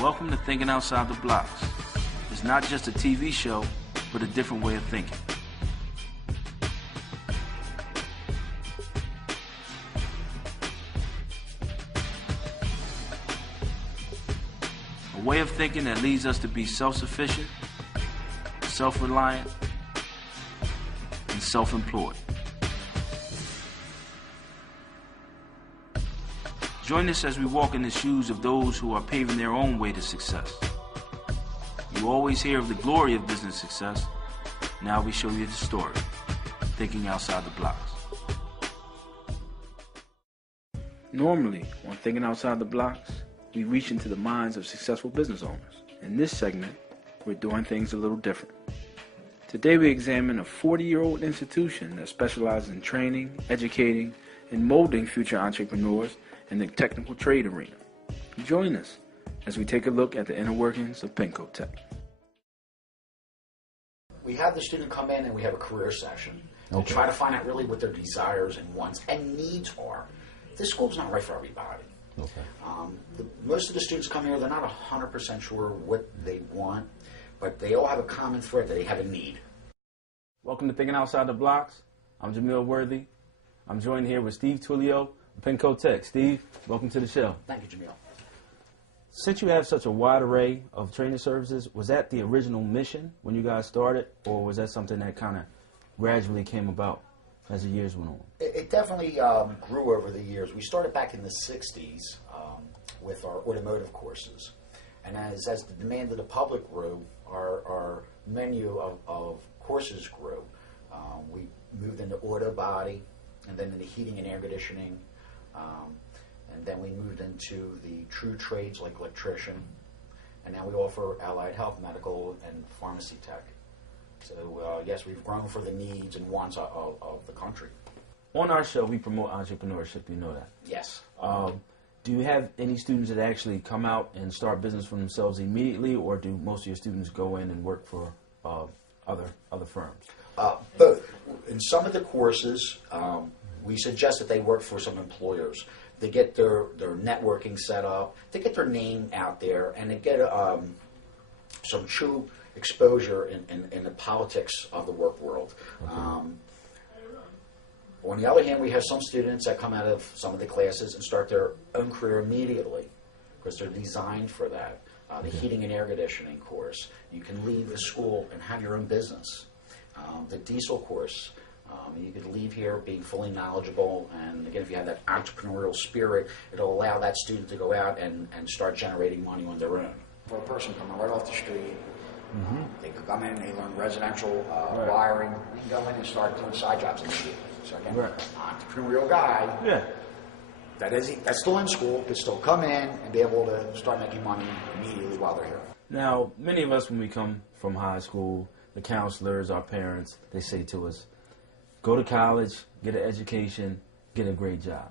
Welcome to Thinking Outside the Blox. It's not just a TV show, but a different way of thinking. A way of thinking that leads us to be self-sufficient, self-reliant, and self-employed. Join us as we walk in the shoes of those who are paving their own way to success. You always hear of the glory of business success. Now we show you the story, Thinking Outside the Blox. Normally, on Thinking Outside the Blox, we reach into the minds of successful business owners. In this segment, we're doing things a little different. Today we examine a 40-year-old institution that specializes in training, educating, and molding future entrepreneurs in the technical trade arena. Join us as we take a look at the inner workings of Pennco Tech. We have the student come in and we have a career session to try to find out really what their desires and wants and needs are. This school's not right for everybody. Most of the students come here, they're not 100% sure what they want, but they all have a common thread that they have a need. Welcome to Thinking Outside the Blox. I'm Jamil Worthy. I'm joined here with Steve Tullio, Pennco Tech. Steve, welcome to the show. Thank you, Jamil. Since you have such a wide array of training services, was that the original mission when you guys started, or was that something that kind of gradually came about as the years went on? It definitely grew over the years. We started back in the 60s with our automotive courses. And as the demand of the public grew, our menu of courses grew. We moved into auto body, and then into heating and air conditioning. And then we moved into the true trades like electrician. And now we offer allied health, medical, and pharmacy tech. So, yes, we've grown for the needs and wants of the country. On our show, we promote entrepreneurship. You know that? Yes. Do you have any students that actually come out and start business for themselves immediately, or do most of your students go in and work for other firms? Both. In some of the courses, we suggest that they work for some employers. They get their networking set up, they get their name out there, and they get some true exposure in the politics of the work world. On the other hand, we have some students that come out of some of the classes and start their own career immediately because they're designed for that. The heating and air conditioning course, you can leave the school and have your own business. The diesel course, you could leave here being fully knowledgeable, and again, if you have that entrepreneurial spirit, it'll allow that student to go out and start generating money on their own. For a person coming right off the street, they could come in, they learn residential wiring, we can go in and start doing side jobs immediately. So again, entrepreneurial guy, that's still in school, could still come in and be able to start making money immediately while they're here. Now, many of us, when we come from high school, the counselors, our parents, they say to us, go to college, get an education, get a great job.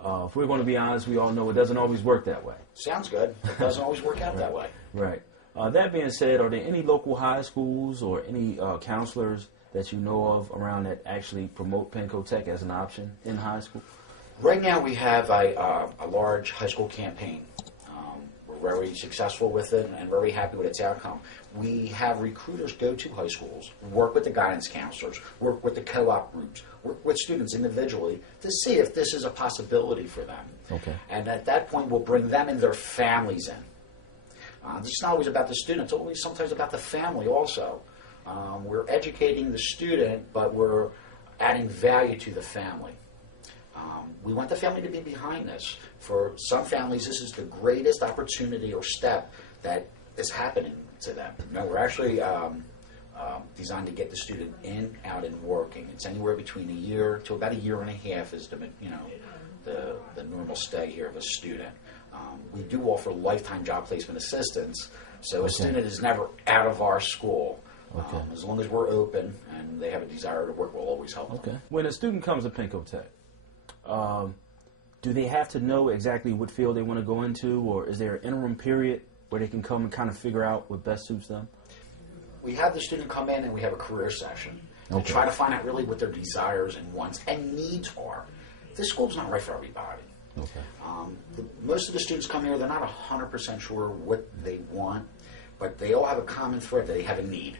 If we're going to be honest, we all know it doesn't always work that way. Sounds good. It doesn't always work out that way. Right. That being said, are there any local high schools or any counselors that you know of around that actually promote Pennco Tech as an option in high school? Right now we have a large high school campaign. We're very successful with it and very happy with its outcome. We have recruiters go to high schools, work with the guidance counselors, work with the co-op groups, work with students individually to see if this is a possibility for them. Okay. And at that point, we'll bring them and their families in. It's not always about the student, it's always sometimes about the family also. We're educating the student, but we're adding value to the family. We want the family to be behind this. For some families, this is the greatest opportunity or step that is happening to them. No, we're actually designed to get the student in, out, and working. It's anywhere between a year to about a year and a half is the normal stay here of a student. We do offer lifetime job placement assistance, so a student is never out of our school. As long as we're open and they have a desire to work, we'll always help them. When a student comes to Pennco Tech, do they have to know exactly what field they want to go into, or is there an interim period where they can come and kind of figure out what best suits them? We have the student come in and we have a career session to try to find out really what their desires and wants and needs are. This school's not right for everybody. Okay. Most of the students come here, they're not 100% sure what they want, but they all have a common thread that they have a need.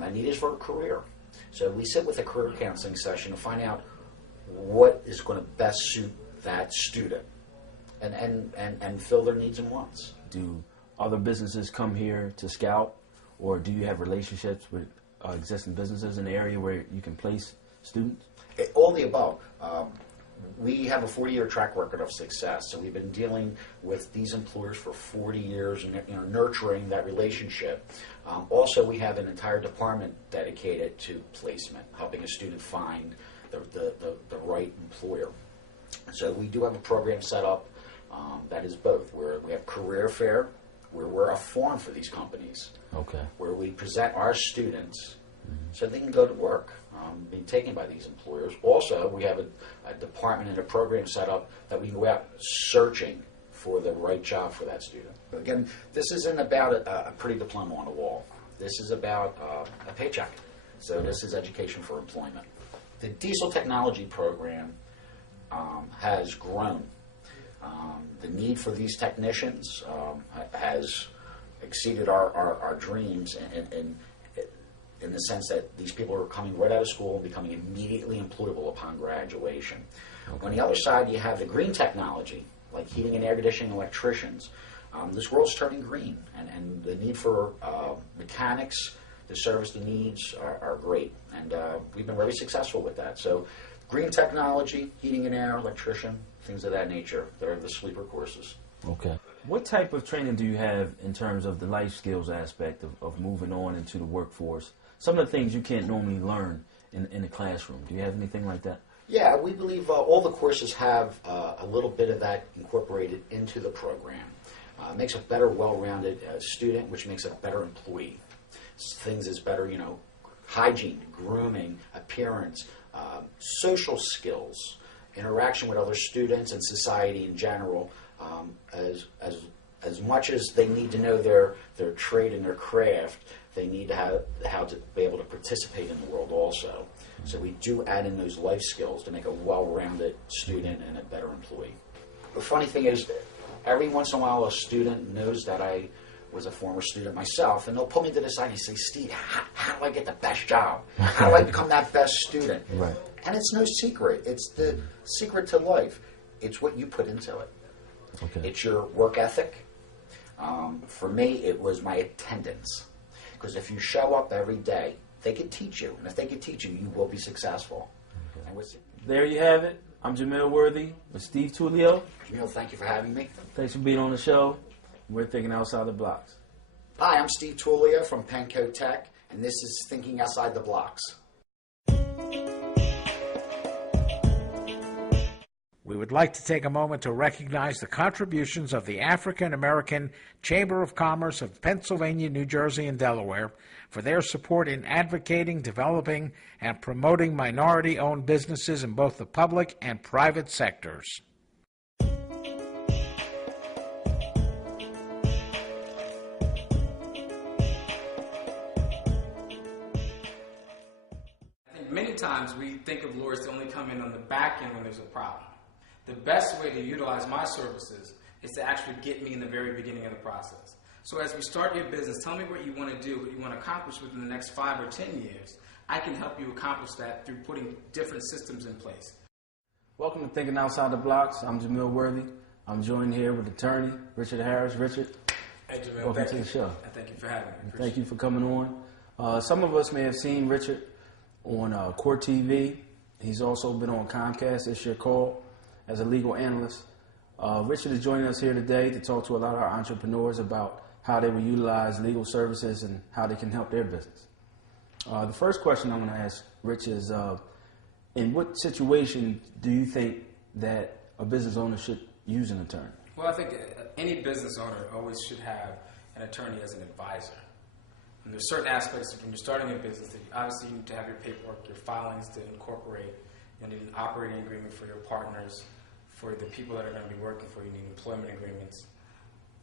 That need is for a career. So we sit with a career counseling session to find out what is going to best suit that student and fill their needs and wants. Do other businesses come here to scout, or do you have relationships with existing businesses in the area where you can place students? All the above. We have a 40-year track record of success, so we've been dealing with these employers for 40 years and nurturing that relationship. Also, we have an entire department dedicated to placement, helping a student find the right employer. So we do have a program set up that is both, where we have career fair, where we're a forum for these companies, Okay. where we present our students so they can go to work, being taken by these employers. Also, we have a department and a program set up that we can go out searching for the right job for that student. But again, this isn't about a pretty diploma on the wall. This is about a paycheck. So this is education for employment. The diesel technology program has grown. The need for these technicians has exceeded our dreams in the sense that these people are coming right out of school and becoming immediately employable upon graduation. Okay. On the other side, you have the green technology, like heating and air conditioning electricians. This world's turning green, and the need for mechanics to service the needs are great, and we've been very successful with that. So green technology, heating and air, electrician, things of that nature, they're the sleeper courses. Okay. What type of training do you have in terms of the life skills aspect of moving on into the workforce? Some of the things you can't normally learn in the classroom. Do you have anything like that? Yeah, we believe all the courses have a little bit of that incorporated into the program. It makes a better, well-rounded student, which makes a better employee. Things is better, hygiene, grooming, appearance, social skills, interaction with other students and society in general. As much as they need to know their trade and their craft, they need to have how to be able to participate in the world also. So we do add in those life skills to make a well-rounded student and a better employee. The funny thing is, every once in a while a student knows that I was a former student myself, and they'll pull me to the side and say, Steve, how do I get the best job? How do I become that best student? Right. And it's no secret. It's the secret to life. It's what you put into it. Okay. It's your work ethic. For me, it was my attendance. Because if you show up every day, they can teach you. And if they can teach you, you will be successful. Okay. And there you have it. I'm Jamil Worthy with Steve Tullio. Jamil, thank you for having me. Thanks for being on the show. We're thinking outside the blocks. Hi, I'm Steve Tullio from Pennco Tech, and this is Thinking Outside the Blox. We would like to take a moment to recognize the contributions of the African American Chamber of Commerce of Pennsylvania, New Jersey, and Delaware for their support in advocating, developing, and promoting minority-owned businesses in both the public and private sectors. Many times we think of lawyers to only come in on the back end when there's a problem. The best way to utilize my services is to actually get me in the very beginning of the process. So as we start your business, tell me what you want to do, what you want to accomplish within the next 5 or 10 years. I can help you accomplish that through putting different systems in place. Welcome to Thinking Outside the Blocks. I'm Jamil Worthy. I'm joined here with attorney Richard Harris. Richard, hey, Jamil, welcome to the show. Thank you for having me. Thank you for coming on. Some of us may have seen Richard on Court TV. He's also been on Comcast, It's Your Call, as a legal analyst. Richard is joining us here today to talk to a lot of our entrepreneurs about how they will utilize legal services and how they can help their business. The first question I'm going to ask Rich is, in what situation do you think that a business owner should use an attorney? Well, I think any business owner always should have an attorney as an advisor. And there's certain aspects when you're starting a business that obviously you need to have your paperwork, your filings to incorporate. You need an operating agreement for your partners, for the people that are going to be working for you. You need employment agreements.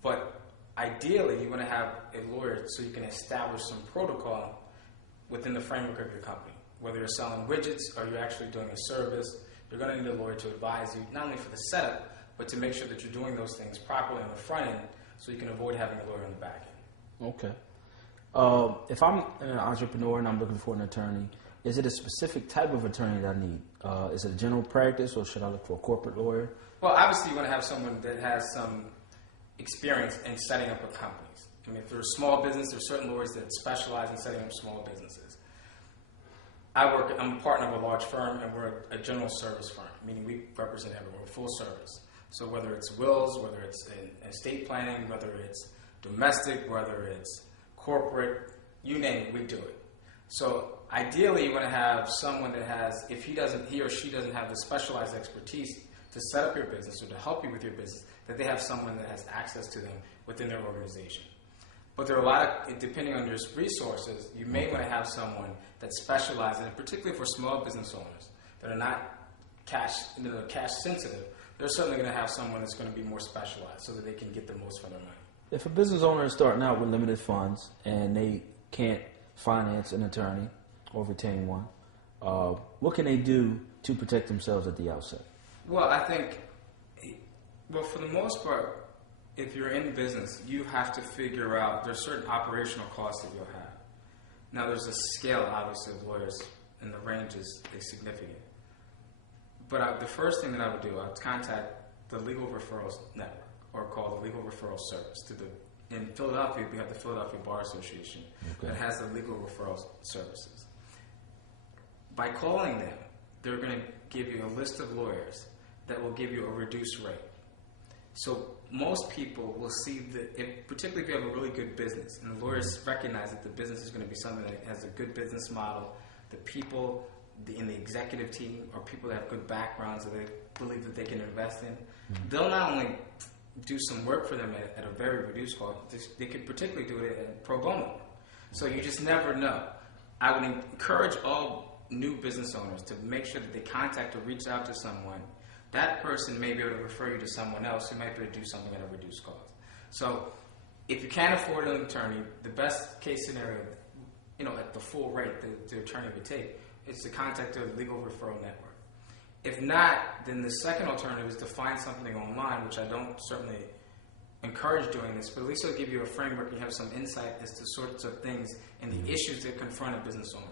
But ideally, you want to have a lawyer so you can establish some protocol within the framework of your company. Whether you're selling widgets or you're actually doing a service, you're going to need a lawyer to advise you, not only for the setup, but to make sure that you're doing those things properly on the front end so you can avoid having a lawyer on the back end. Okay. If I'm an entrepreneur and I'm looking for an attorney, is it a specific type of attorney that I need? Is it a general practice, or should I look for a corporate lawyer? Well, obviously you want to have someone that has some experience in setting up companies. I mean, if they're a small business, there's certain lawyers that specialize in setting up small businesses. I'm a partner of a large firm, and we're a general service firm, meaning we represent everyone, we're full service. So whether it's wills, whether it's in estate planning, whether it's domestic, whether it's corporate, you name it, we do it. So ideally, you want to have someone that has, if he or she doesn't have the specialized expertise to set up your business or to help you with your business, that they have someone that has access to them within their organization. But there are a lot of, depending on your resources, you may want to have someone that specializes, and particularly for small business owners that are not cash sensitive, they're certainly going to have someone that's going to be more specialized so that they can get the most for their money. If a business owner is starting out with limited funds and they can't finance an attorney or retain one, what can they do to protect themselves at the outset? Well, I think, for the most part, if you're in business, you have to figure out, there's certain operational costs that you'll have. Now, there's a scale, obviously, of lawyers, and the range is significant. But the first thing that I would do, I would contact the Legal Referrals Network, or called the Legal Referral Service. In Philadelphia, we have the Philadelphia Bar Association that has the Legal Referral Services. By calling them, they're going to give you a list of lawyers that will give you a reduced rate. So most people will see that, particularly if you have a really good business, and the lawyers recognize that the business is going to be something that has a good business model, the people in the executive team are people that have good backgrounds that they believe that they can invest in, they'll not only do some work for them at a very reduced cost, they could particularly do it at pro bono. So you just never know. I would encourage all new business owners to make sure that they contact or reach out to someone. That person may be able to refer you to someone else who might be able to do something at a reduced cost. So if you can't afford an attorney, the best case scenario, at the full rate the attorney would take, is to contact the Legal Referral Network. If not, then the second alternative is to find something online, which I don't certainly encourage doing this, but at least it'll give you a framework and you have some insight as to sorts of things and the issues that confront a business owner.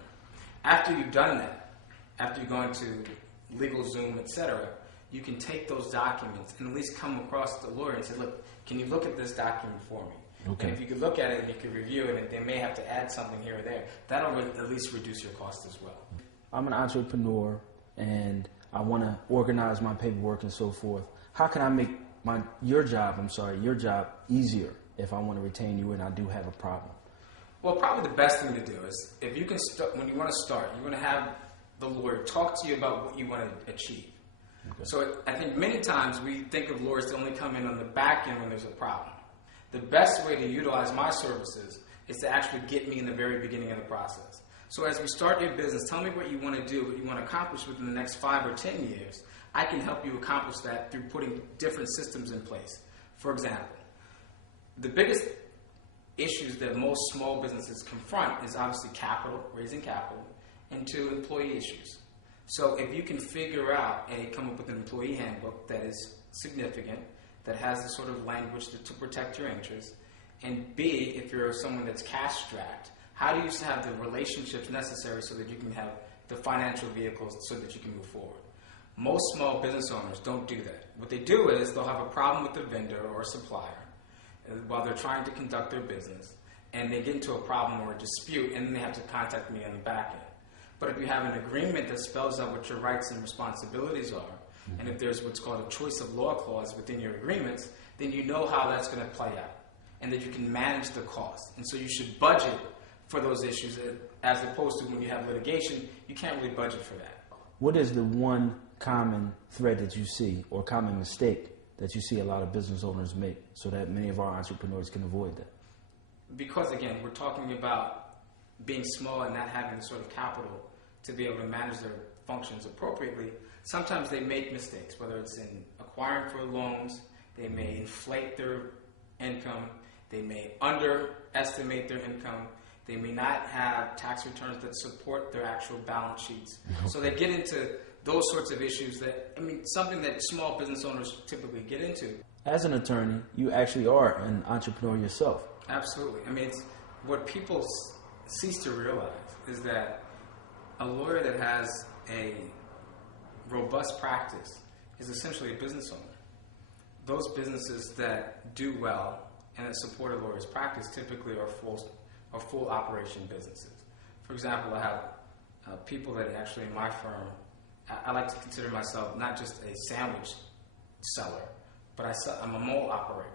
After you've done that, after you've gone to LegalZoom, etc., you can take those documents and at least come across the lawyer and say, look, can you look at this document for me? Okay. And if you could look at it and you could review it, and they may have to add something here or there, that'll at least reduce your cost as well. I'm an entrepreneur and I want to organize my paperwork and so forth. How can I make your job easier if I want to retain you and I do have a problem? Well, probably the best thing to do is, if you can when you want to start, you want to have the lawyer talk to you about what you want to achieve. Okay. So I think many times we think of lawyers to only come in on the back end when there's a problem. The best way to utilize my services is to actually get me in the very beginning of the process. So as we start your business, tell me what you want to do, what you want to accomplish within the next 5 or 10 years. I can help you accomplish that through putting different systems in place. For example, the biggest issues that most small businesses confront is obviously capital, raising capital, and 2, employee issues. So if you can figure out come up with an employee handbook that is significant, that has the sort of language to protect your interests, and B, if you're someone that's cash-strapped, how do you have the relationships necessary so that you can have the financial vehicles so that you can move forward? Most small business owners don't do that. What they do is they'll have a problem with the vendor or a supplier while they're trying to conduct their business, and they get into a problem or a dispute, and then they have to contact me on the back end. But if you have an agreement that spells out what your rights and responsibilities are, and if there's what's called a choice of law clause within your agreements, then you know how that's going to play out, and that you can manage the cost. And so you should budget for those issues, as opposed to when you have litigation, you can't really budget for that. What is the one common thread that you see, or common mistake that you see a lot of business owners make, so that many of our entrepreneurs can avoid that? Because, again, we're talking about being small and not having the sort of capital to be able to manage their functions appropriately. Sometimes they make mistakes, whether it's in acquiring for loans, they may inflate their income, they may underestimate their income, they may not have tax returns that support their actual balance sheets. So they get into those sorts of issues that, something that small business owners typically get into. As an attorney, you actually are an entrepreneur yourself. Absolutely. It's what people cease to realize is that a lawyer that has a robust practice is essentially a business owner. Those businesses that do well and that support a lawyer's practice typically are full operation businesses. For example, I have people that actually in my firm, I like to consider myself not just a sandwich seller, but I'm a mall operator.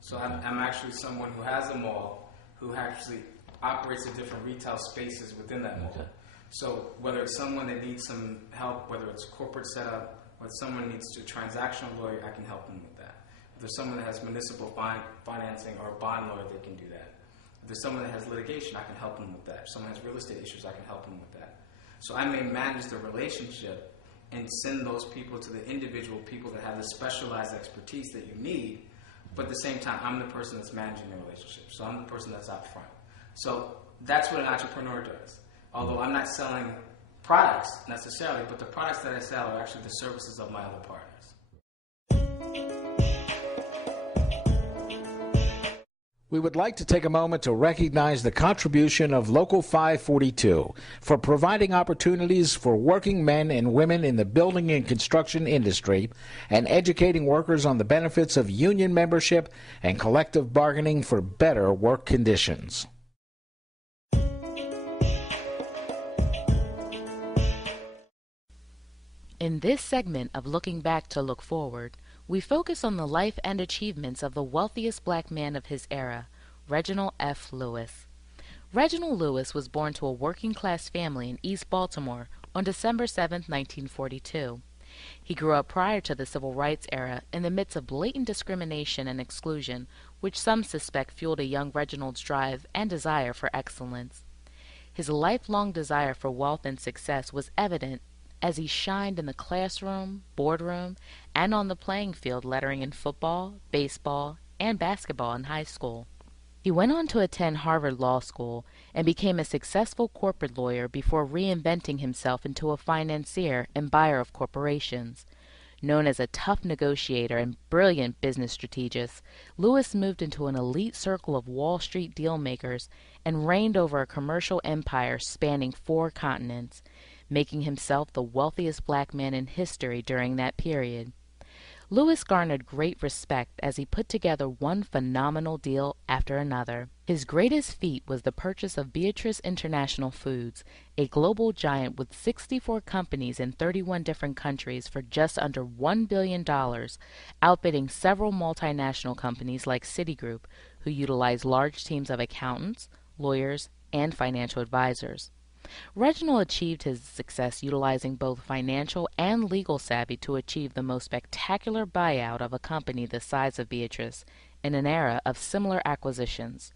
So I'm actually someone who has a mall who actually operates in different retail spaces within that mall. Okay. So whether it's someone that needs some help, whether it's corporate setup, whether someone needs a transactional lawyer, I can help them with that. If there's someone that has municipal financing or a bond lawyer, they can do that. If there's someone that has litigation, I can help them with that. If someone has real estate issues, I can help them with that. So I may manage the relationship and send those people to the individual people that have the specialized expertise that you need, but at the same time, I'm the person that's managing the relationship. So I'm the person that's out front. So that's what an entrepreneur does. Although I'm not selling products necessarily, but the products that I sell are actually the services of my other partners. We would like to take a moment to recognize the contribution of Local 542 for providing opportunities for working men and women in the building and construction industry and educating workers on the benefits of union membership and collective bargaining for better work conditions. In this segment of Looking Back to Look Forward, we focus on the life and achievements of the wealthiest black man of his era, Reginald F. Lewis. Reginald Lewis was born to a working-class family in East Baltimore on December 7, 1942. He grew up prior to the Civil Rights era in the midst of blatant discrimination and exclusion, which some suspect fueled a young Reginald's drive and desire for excellence. His lifelong desire for wealth and success was evident as he shined in the classroom, boardroom, and on the playing field, lettering in football, baseball, and basketball in high school. He went on to attend Harvard Law School and became a successful corporate lawyer before reinventing himself into a financier and buyer of corporations. Known as a tough negotiator and brilliant business strategist, Lewis moved into an elite circle of Wall Street dealmakers and reigned over a commercial empire spanning 4 continents, making himself the wealthiest black man in history during that period. Lewis garnered great respect as he put together one phenomenal deal after another. His greatest feat was the purchase of Beatrice International Foods, a global giant with 64 companies in 31 different countries for just under $1 billion, outbidding several multinational companies like Citigroup, who utilize large teams of accountants, lawyers, and financial advisors. Reginald achieved his success utilizing both financial and legal savvy to achieve the most spectacular buyout of a company the size of Beatrice in an era of similar acquisitions.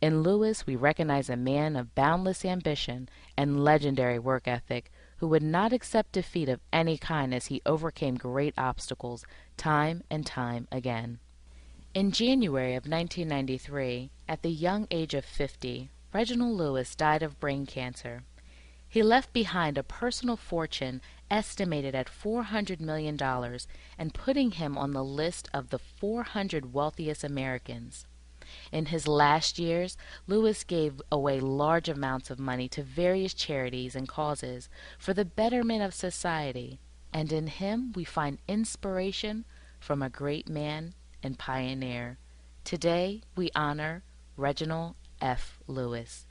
In Lewis, we recognize a man of boundless ambition and legendary work ethic who would not accept defeat of any kind as he overcame great obstacles time and time again. In January of 1993, at the young age of 50, Reginald Lewis died of brain cancer. He left behind a personal fortune estimated at $400 million and putting him on the list of the 400 wealthiest Americans. In his last years, Lewis gave away large amounts of money to various charities and causes for the betterment of society, and in him we find inspiration from a great man and pioneer. Today we honor Reginald F. Lewis.